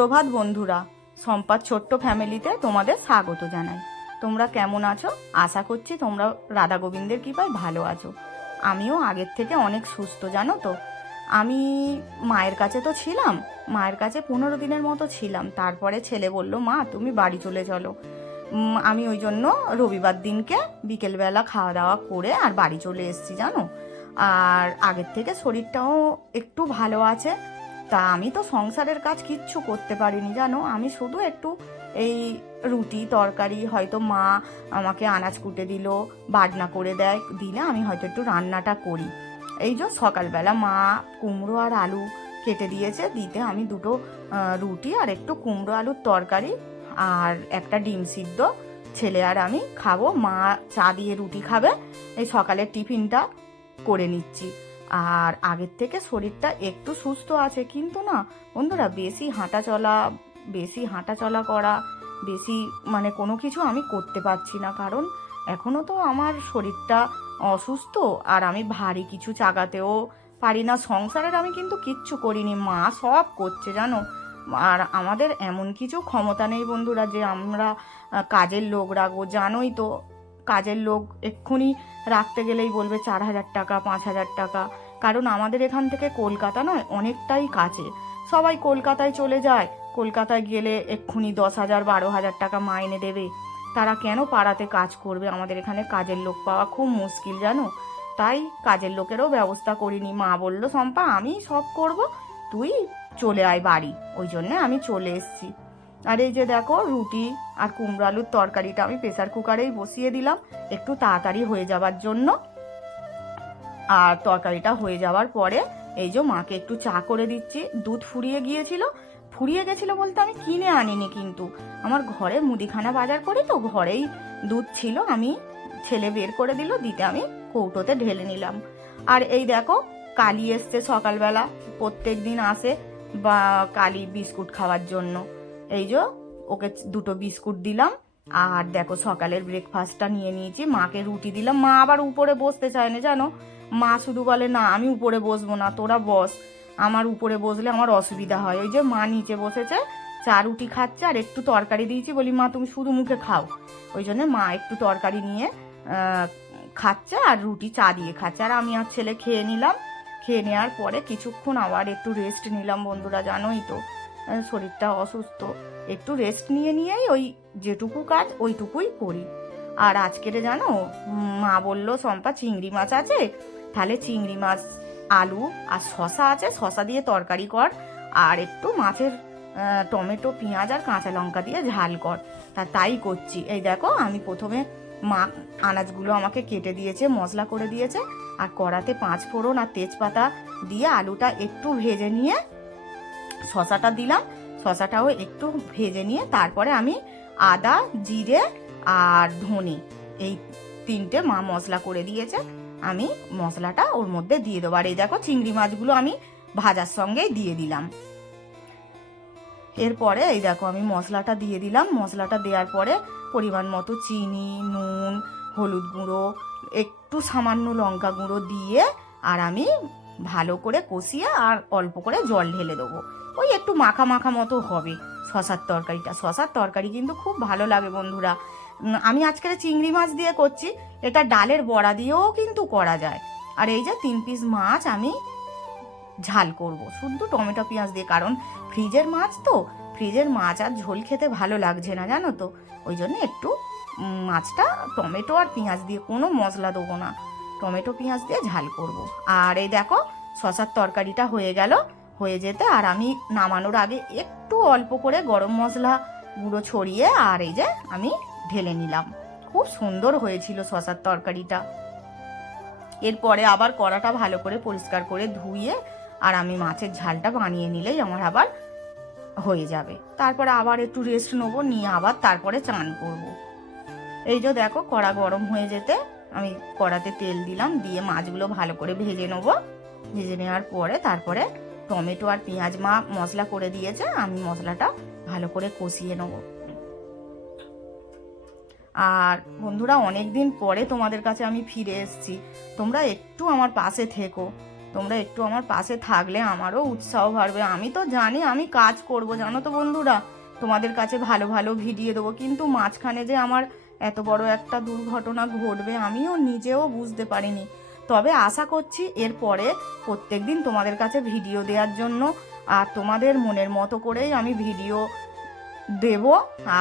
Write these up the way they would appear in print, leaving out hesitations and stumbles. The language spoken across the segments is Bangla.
সুপ্রভাত বন্ধুরা, সম্পাদ ছোট্ট ফ্যামিলিতে তোমাদের স্বাগত জানাই। তোমরা কেমন আছো? আশা করছি তোমরা রাধা গোবিন্দের কৃপায় ভালো আছো। আমিও আগের থেকে অনেক সুস্থ, জানো তো। আমি মায়ের কাছে তো ছিলাম, মায়ের কাছে 15 দিনের মতো ছিলাম। তারপরে ছেলে বলল, মা তুমি বাড়ি চলে চলো। আমি ওই জন্য রবিবার দিনকে বিকেলবেলা খাওয়া দাওয়া করে আর বাড়ি চলে এসেছি, জানো। আর আগের থেকে শরীরটাও একটু ভালো আছে। তা আমি তো সংসারের কাজ কিচ্ছু করতে পারিনি, জানো। আমি শুধু একটু এই রুটি তরকারি, হয়তো মা আমাকে আনাজ কুটে দিল, বাটনা করে দেয়, দিলে আমি হয়তো একটু রান্নাটা করি। এই যে সকালবেলা মা কুমড়ো আর আলু কেটে দিয়েছে, দিতে আমি দুটো রুটি আর একটু কুমড়ো আলুর তরকারি আর একটা ডিম সিদ্ধ ছেলে আর আমি খাবো। মা চা দিয়ে রুটি খাবে। এই সকালের টিফিনটা করে নিচ্ছি। আর আগের থেকে শরীরটা একটু সুস্থ আছে, কিন্তু না বন্ধুরা, বেশি হাঁটা চলা করা, বেশি মানে কোনো কিছু আমি করতে পারছি না। কারণ এখনও তো আমার শরীরটা অসুস্থ, আর আমি ভারী কিছু চাগাতেও পারি না। সংসারের আমি কিন্তু কিচ্ছু করিনি, মা সব করছে, জানো। আর আমাদের এমন কিছু ক্ষমতা নেই বন্ধুরা যে আমরা কাজের লোক রাখবো। জানোই তো, কাজের লোক এক্ষুনি রাখতে গেলেই বলবে 4,000 টাকা, 5,000 টাকা। কারণ আমাদের এখান থেকে কলকাতা নয়, অনেকটাই কাছে। সবাই কলকাতায় চলে যায়, কলকাতায় গেলে এক্ষুনি 10,000, 12,000 টাকা মাইনে দেবে। তারা কেন পাড়াতে কাজ করবে? আমাদের এখানে কাজের লোক পাওয়া খুব মুশকিল, জানো। তাই কাজের লোকেরও ব্যবস্থা করিনি। মা বলল, শম্পা আমি সব করব, তুই চলে আয় বাড়ি। ওই জন্যে আমি চলে এসেছি। আর এই যে দেখো, রুটি আর কুমড়ো আলুর তরকারিটা আমি প্রেসার কুকারেই বসিয়ে দিলাম একটু তাড়াতাড়ি হয়ে যাওয়ার জন্য। আর তরকারিটা হয়ে যাওয়ার পরে এই যে মাকে একটু চা করে দিচ্ছি। দুধ ফুরিয়ে গেছিল বলতে আমি কিনে আনিনি, কিন্তু আমার ঘরে মুদিখানা বাজার করি তো, ঘরেই দুধ ছিল। আমি ছেলে বের করে দিল, দিতে আমি কৌটোতে ঢেলে নিলাম। আর এই দেখো, কালি এসছে সকালবেলা, প্রত্যেক দিন আসে বা কালি বিস্কুট খাওয়ার জন্য। এই যে ওকে দুটো বিস্কুট দিলাম। আর দেখো, সকালের ব্রেকফাস্টটা নিয়ে নিয়েছি। মাকে রুটি দিলাম। মা আবার উপরে বসতে চায় না, জানো। মা শুধু বলে, না আমি উপরে বসবো না, তোরা বস। আমার উপরে বসলে আমার অসুবিধা হয়। ওই যে মা নিচে বসেছে, চা রুটি খাচ্ছে, আর একটু তরকারি দিয়েছি, বলি মা তুমি শুধু মুখে খাও। ওই জন্য মা একটু তরকারি নিয়ে খাচ্ছে, আর রুটি চা দিয়ে খাচ্ছে। আর আমি আর ছেলে খেয়ে নিলাম। খেয়ে নেওয়ার পরে কিছুক্ষণ আবার একটু রেস্ট নিলাম বন্ধুরা, জানোই তো শরীরটা অসুস্থ। একটু রেস্ট নিয়েই ওই যেটুকু কাজ ওইটুকুই করি। আর আজকের জানো, মা বললো, শম্পা চিংড়ি মাছ আছে, তাহলে চিংড়ি মাছ, আলু আর শশা আছে, শশা দিয়ে তরকারি কর, আর একটু মাছের টমেটো, পেঁয়াজ আর কাঁচা লঙ্কা দিয়ে ঝাল কর। তাই করছি। এই দেখো, আমি প্রথমে মা আনাজগুলো আমাকে কেটে দিয়েছে, মশলা করে দিয়েছে, আর কড়াতে 5 ফোড়ন আর তেজপাতা দিয়ে আলুটা একটু ভেজে নিয়ে শশাটা দিলাম। শশাটাও একটু ভেজে নিয়ে তারপরে আমি আদা, জিরে আর ধনে, এই 3টে মা মশলা করে দিয়েছে, আমি মশলাটা ওর মধ্যে দিয়ে দেবো। আর এই দেখো, চিংড়ি মাছগুলো আমি ভাজার সঙ্গেই দিয়ে দিলাম। এরপরে এই দেখো, আমি মশলাটা দিয়ে দিলাম। মশলাটা দেওয়ার পরে পরিমাণ মতো চিনি, নুন, হলুদ গুঁড়ো, একটু সামান্য লঙ্কা গুঁড়ো দিয়ে আর আমি ভালো করে কষিয়ে আর অল্প করে জল ঢেলে দেবো। ওই একটু মাখা মাখা মতো হবে শশার তরকারিটা। শশার তরকারি কিন্তু খুব ভালো লাগে বন্ধুরা। আমি আজকের চিংড়ি মাছ দিয়ে করছি, এটা ডালের বড়া দিয়েও কিন্তু করা যায়। আর এই যে 3 পিস মাছ আমি ঝাল করব শুধু টমেটো পেঁয়াজ দিয়ে, কারণ ফ্রিজের মাছ তো, ফ্রিজের মাছ আর ঝোল খেতে ভালো লাগছে না, জানো তো। ওই জন্য একটু মাছটা টমেটো আর পেঁয়াজ দিয়ে, কোনো মশলা দেবো না, টমেটো পেঁয়াজ দিয়ে ঝাল করব। আর এই দেখো, শশার তরকারিটা হয়ে গেল। হয়ে যেতে আর আমি নামানোর আগে একটু অল্প করে গরম মশলা গুঁড়ো ছড়িয়ে আর এই যে আমি ঢেলে নিলাম। খুব সুন্দর হয়েছিল শশার তরকারিটা। এরপরে আবার কড়াটা ভালো করে পরিষ্কার করে ধুয়ে আর আমি মাছের ঝালটা বানিয়ে নিলেই আমার আবার হয়ে যাবে। তারপরে আবার একটু রেস্ট নেবো, নিয়ে আবার তারপরে চান করব। এই যে দেখো, কড়া গরম হয়ে যেতে আমি কড়াতে তেল দিলাম, দিয়ে মাছগুলো ভালো করে ভেজে নেবো। ভেজে নেওয়ার পরে তারপরে টমেটো আর পেঁয়াজ মা মশলা করে দিয়েছে, আমি মশলাটা ভালো করে কষিয়ে নেবো। আর বন্ধুরা, অনেক দিন পরে তোমাদের কাছে আমি ফিরে এসেছি, তোমরা একটু আমার পাশে থেকো। তোমরা একটু আমার পাশে থাকলে আমারও উৎসাহ বাড়বে। আমি তো জানি আমি কাজ করব, জানো তো বন্ধুরা, তোমাদের কাছে ভালো ভালো ভিডিও দেবো, কিন্তু মাঝখানে যে আমার এত বড় একটা দুর্ঘটনা ঘটবে আমিও নিজেও বুঝতে পারিনি। তবে আশা করছি এরপরে প্রত্যেক দিন তোমাদের কাছে ভিডিও দেওয়ার জন্য, আর তোমাদের মনের মতো করেই আমি ভিডিও দেব।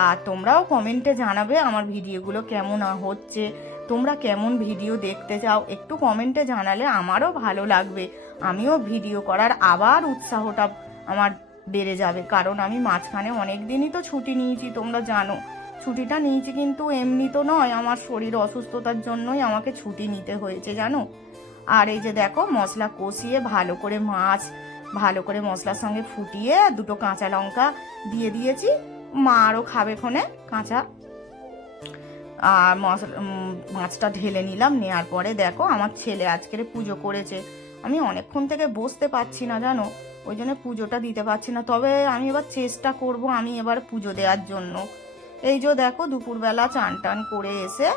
আর তোমরাও কমেন্টে জানাবে আমার ভিডিওগুলো কেমন হচ্ছে, তোমরা কেমন ভিডিও দেখতে চাও, একটু কমেন্টে জানালে আমারও ভালো লাগবে। আমিও ভিডিও করার আবার উৎসাহটা আমার বেড়ে যাবে, কারণ আমি মাঝখানে অনেক দিনই তো ছুটি নিয়েছি, তোমরা জানো। ছুটিটা নিয়েছি কিন্তু এমনি তো নয়, আমার শরীর অসুস্থতার জন্যই আমাকে ছুটি নিতে হয়েছে, জানো। আর এই যে দেখো মশলা কষিয়ে ভালো করে মাছ ভালো করে মশলার সঙ্গে ফুটিয়ে দুটো কাঁচা লঙ্কা দিয়ে দিয়েছি। মা আরও খাবে ক্ষণে কাঁচা। আর মাছটা ঢেলে নিলাম, নেওয়ার পরে দেখো আমার ছেলে আজকের পুজো করেছে। আমি অনেকক্ষণ থেকে বসতে পারছি না, জানো, ওই জন্য পুজোটা দিতে পারছি না। তবে আমি এবার চেষ্টা করব আমি এবার পুজো দেওয়ার জন্য। এই যে দেখো দুপুরবেলা চান টান করে এসে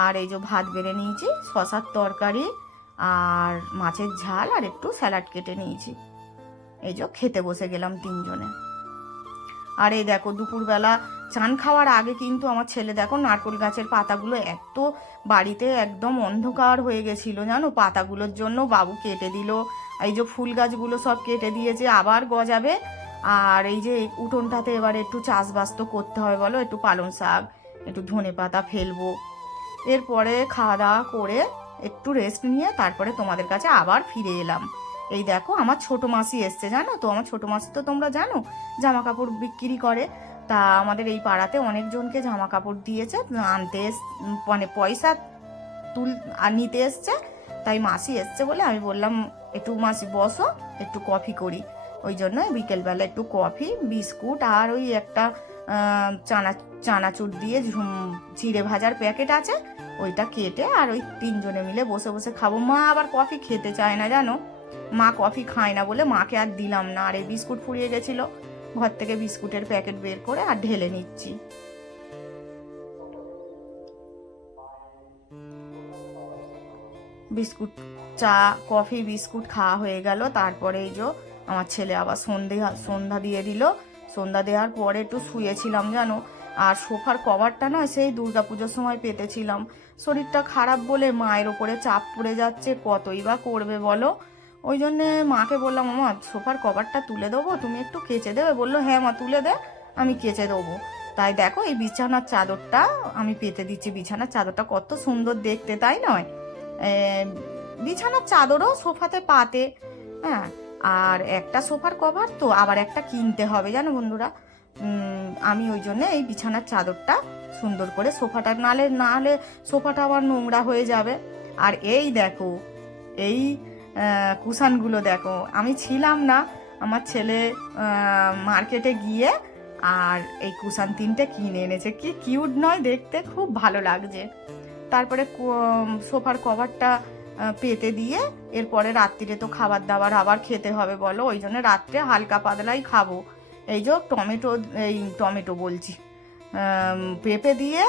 আর এই যে ভাত বেড়ে নিয়েছি, শশার তরকারি আর মাছের ঝাল আর একটু স্যালাড কেটে নিয়েছি। এই যে খেতে বসে গেলাম তিনজনে। আর এই দেখো দুপুরবেলা চান খাওয়ার আগে কিন্তু আমার ছেলে দেখো নারকেল গাছের পাতাগুলো এত বাড়িতে একদম অন্ধকার হয়ে গেছিল, জানো, পাতাগুলোর জন্য বাবু কেটে দিল। এই যে ফুল গাছগুলো সব কেটে দিয়েছে, আবার গজাবে। আর এই যে উঠোনটাতে এবার একটু চাষবাস তো করতে হয় বলো, একটু পালং শাক একটু ধনে পাতা ফেলবো। এরপরে খাওয়া দাওয়া করে একটু রেস্ট নিয়ে তারপরে তোমাদের কাছে আবার ফিরে এলাম। এই দেখো আমার ছোট মাসি এসছে, জানো তো, আমার ছোট মাসি তো তোমরা জানো জামা কাপড় বিক্রি করে। তা আমাদের এই পাড়াতে অনেকজনকে জামা কাপড় দিয়েছে, আনতে মানে পয়সা নিতে এসছে। তাই মাসি এসছে বলে আমি বললাম একটু মাসি বসো একটু কফি করি। ওই জন্য বিকেলবেলা একটু কফি বিস্কুট আর ওই একটা চানাচুর দিয়ে জিরে ভাজার প্যাকেট আছে, ওইটা কেটে আর ওই তিনজনে মিলে বসে বসে খাবো। মা আবার কফি খেতে চায় না, জানো, মা কফি খায় না বলে মাকে আর দিলাম না। আর এই বিস্কুট ফুরিয়ে গেছিল, ঘর থেকে বিস্কুটের প্যাকেট বের করে আর ঢেলে নিচ্ছি। বিস্কুট চা কফি বিস্কুট খাওয়া হয়ে গেল। তারপরে এই যে আমার ছেলে আবার সন্ধ্যা দিয়ে দিল। সন্ধ্যা দেওয়ার পরে একটু শুয়েছিলাম, জানো। আর সোফার কভারটা না সেই দুর্গাপুজোর সময় পেতেছিলাম, শরীরটা খারাপ বলে মায়ের ওপরে চাপ পড়ে যাচ্ছে, কতই বা করবে বলো। ওই জন্যে মাকে বললাম মা সোফার কভারটা তুলে দেবো, তুমি একটু কেচে দেবে। বললো হ্যাঁ মা তুলে দে, আমি কেচে দেবো। তাই দেখো এই বিছানার চাদরটা আমি পেতে দিচ্ছি। বিছানার চাদরটা কত সুন্দর দেখতে, তাই নয়? বিছানার চাদরও সোফাতে পাতে, হ্যাঁ। আর একটা সোফার কভার তো আবার একটা কিনতে হবে, জানো বন্ধুরা। আমি ওই জন্য এই বিছানার চাদরটা সুন্দর করে সোফাটা নাহলে সোফাটা আবার নোংরা হয়ে যাবে। আর এই দেখো এই কুশানগুলো দেখো, আমি ছিলাম না, আমার ছেলে মার্কেটে গিয়ে আর এই কুশান তিনটে কিনে এনেছে। কি কিউট নয় দেখতে, খুব ভালো লাগছে। তারপরে সোফার কভারটা পেতে দিয়ে এরপরে রাত্রিরে তো খাবার দাবার আবার খেতে হবে বলো, ওই জন্য রাত্রে হালকা পাতলাই খাবো। এই যে টমেটো বলছি, পেঁপে দিয়ে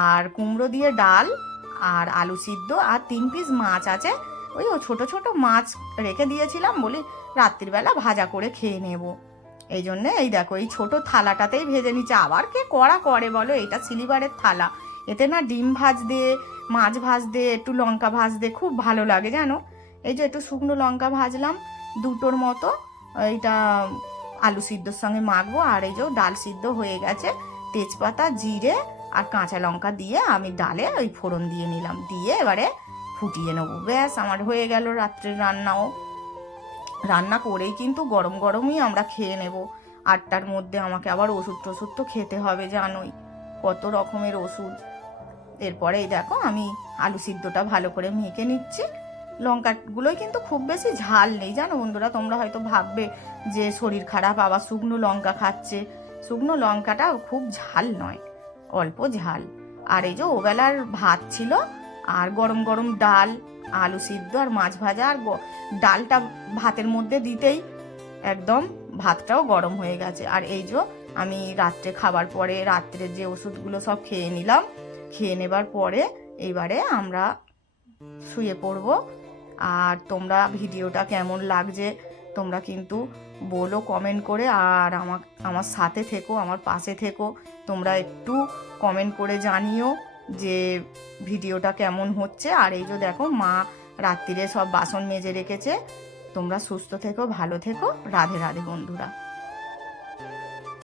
আর কুমড়ো দিয়ে ডাল আর আলু সিদ্ধ আর 3 পিস মাছ আছে। ওই ছোট ছোট মাছ রেখে দিয়েছিলাম, বলি রাত্রিবেলা ভাজা করে খেয়ে নেব। এই জন্যে এই দেখো এই ছোট থালাটাতেই ভেজে নিচ্ছে। আবার কে কড়া করে বলো, এটা সিলিভারের থালা, এতে না ডিম ভাজ দে মাছ ভাজ দে একটু লঙ্কা ভাজ দে, খুব ভালো লাগে, জানো। এই যে একটু শুকনো লঙ্কা ভাজলাম দুটোর মতো, এইটা আলু সিদ্ধর সঙ্গে মাখবো। আর এই যে ডাল সিদ্ধ হয়ে গেছে, তেজপাতা জিরে আর কাঁচা লঙ্কা দিয়ে আমি ডালে ওই ফোড়ন দিয়ে নিলাম, দিয়ে এবারে ফুটিয়ে নেবো। ব্যাস আমার হয়ে গেল রাত্রের রান্নাও। রান্না করেই কিন্তু গরম গরমই আমরা খেয়ে নেব। 8টার মধ্যে আমাকে আবার ওষুধ টষুধ তো খেতে হবে, জানোই কত রকমের ওষুধ। এরপরে এই দেখো আমি আলু সিদ্ধটা ভালো করে মেখে নিচ্ছি। লঙ্কাগুলোই কিন্তু খুব বেশি ঝাল নেই, জানো বন্ধুরা। তোমরা হয়তো ভাববে যে শরীর খারাপ আবার শুকনো লঙ্কা খাচ্ছে, শুকনো লঙ্কাটা খুব ঝাল নয়, অল্প ঝাল। আর এই যে ওবেলার ভাত ছিল আর গরম গরম ডাল আলু সিদ্ধ আর মাছ ভাজা, আর ডালটা ভাতের মধ্যে দিতেই একদম ভাতটাও গরম হয়ে গেছে। আর এই যে আমি রাত্রে খাবার পরে রাত্রের যে ওষুধগুলো সব খেয়ে নিলাম, খেয়ে নেবার পরে এইবারে আমরা শুয়ে পড়ব। আর তোমরা ভিডিওটা কেমন লাগছে তোমরা কিন্তু বলো কমেন্ট করে। আর আমার সাথে থেকো, আমার পাশে থেকো। তোমরা একটু কমেন্ট করে জানিও যে ভিডিওটা কেমন হচ্ছে। আর এই যে দেখো মা রাত্রিরে সব বাসন মেজে রেখেছে। তোমরা সুস্থ থেকো, ভালো থেকো। রাধে রাধে বন্ধুরা।